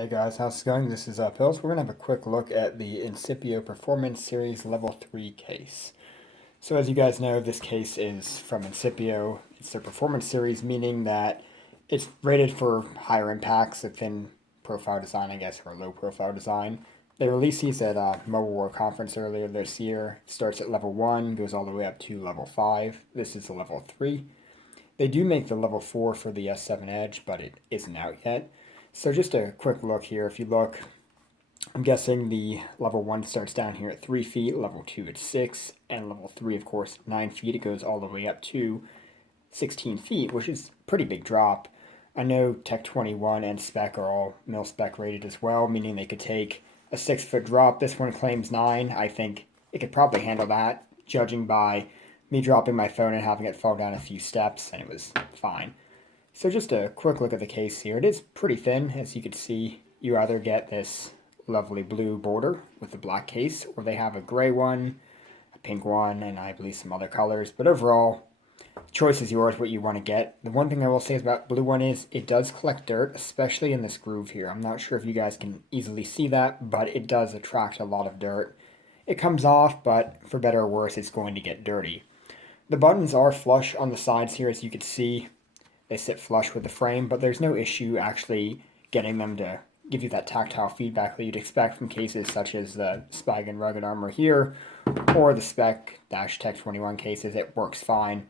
Hey guys, how's it going? This is Pills. We're going to have a quick look at the Incipio Performance Series Level 3 case. So as you guys know, this case is from Incipio. It's their performance series, meaning that it's rated for higher impacts, a thin profile design, I guess, or low profile design. They released these at Mobile World Conference earlier this year. It starts at level 1, goes all the way up to level 5. This is a level 3. They do make the level 4 for the S7 Edge, but it isn't out yet. So just a quick look here. If you look, I'm guessing the level 1 starts down here at 3 feet, level 2 at 6, and level 3, of course, 9 feet. It goes all the way up to 16 feet, which is a pretty big drop. I know Tech 21 and Spec are all mil-spec rated as well, meaning they could take a 6-foot drop. This one claims 9. I think it could probably handle that, judging by me dropping my phone and having it fall down a few steps, and it was fine. So just a quick look at the case here. It is pretty thin, as you can see. You either get this lovely blue border with the black case, or they have a gray one, a pink one, and I believe some other colors. But overall, the choice is yours what you want to get. The one thing I will say about blue one is it does collect dirt, especially in this groove here. I'm not sure if you guys can easily see that, but it does attract a lot of dirt. It comes off, but for better or worse, it's going to get dirty. The buttons are flush on the sides here, as you can see. They sit flush with the frame, but there's no issue actually getting them to give you that tactile feedback that you'd expect from cases such as the Spag and Rugged Armor here, or the Spec-Tech 21 cases. It works fine.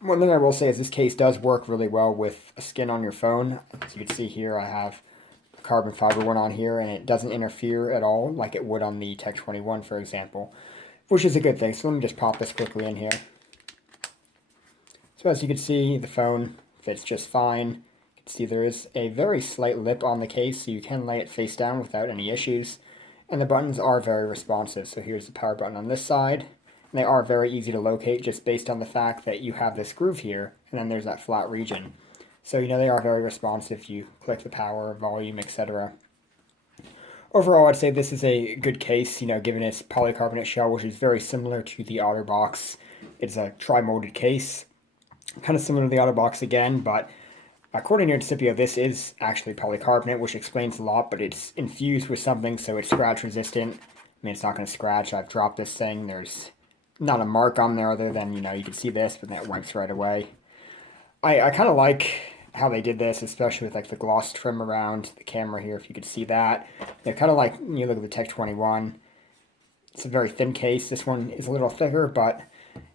One thing I will say is this case does work really well with a skin on your phone. As you can see here, I have a carbon fiber one on here, and it doesn't interfere at all like it would on the Tech 21, for example, which is a good thing. So let me just pop this quickly in here. So as you can see, the phone fits just fine. You can see there is a very slight lip on the case, so you can lay it face down without any issues. And the buttons are very responsive. So here's the power button on this side. And they are very easy to locate just based on the fact that you have this groove here, and then there's that flat region. So they are very responsive. You click the power, volume, etc. Overall, I'd say this is a good case, given its polycarbonate shell, which is very similar to the OtterBox. It's a tri-molded case, kind of similar to the OtterBox again, but according to Incipio, this is actually polycarbonate, which explains a lot, but it's infused with something, so it's scratch resistant. I mean, it's not going to scratch. I've dropped this thing. There's not a mark on there other than, you can see this, but then it wipes right away. I kind of like how they did this, especially with like the gloss trim around the camera here, if you could see that. They're kind of like, you look at the Tech 21. It's a very thin case. This one is a little thicker, but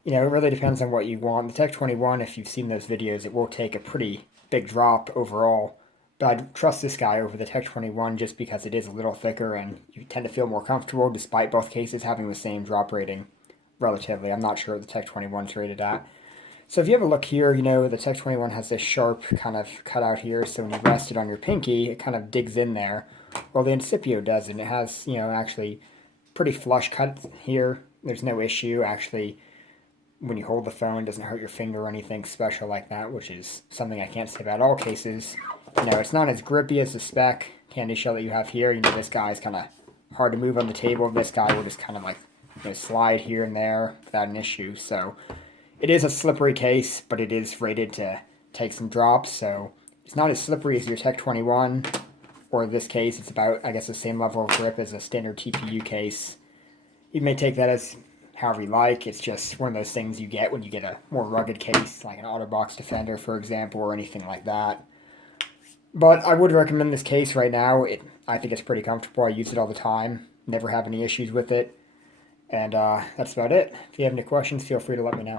it really depends on what you want. The Tech 21, if you've seen those videos, it will take a pretty big drop overall. But I'd trust this guy over the Tech 21 just because it is a little thicker and you tend to feel more comfortable despite both cases having the same drop rating relatively. I'm not sure what the Tech 21's rated at. So if you have a look here, the Tech 21 has this sharp kind of cutout here. So when you rest it on your pinky, it kind of digs in there. Well, the Incipio doesn't. It has, actually pretty flush cut here. There's no issue. Actually, when you hold the phone, it doesn't hurt your finger or anything special like that, which is something I can't say about all cases. It's not as grippy as the Spec candy shell that you have here. This guy's kind of hard to move on the table. This guy will just kind of like slide here and there without an issue. So it is a slippery case, but it is rated to take some drops. So it's not as slippery as your Tech 21, or in this case, it's about, I guess, the same level of grip as a standard TPU case. You may take that as however you like. It's just one of those things you get when you get a more rugged case, like an OtterBox Defender, for example, or anything like that. But I would recommend this case right now. I think it's pretty comfortable. I use it all the time. Never have any issues with it. And that's about it. If you have any questions, feel free to let me know.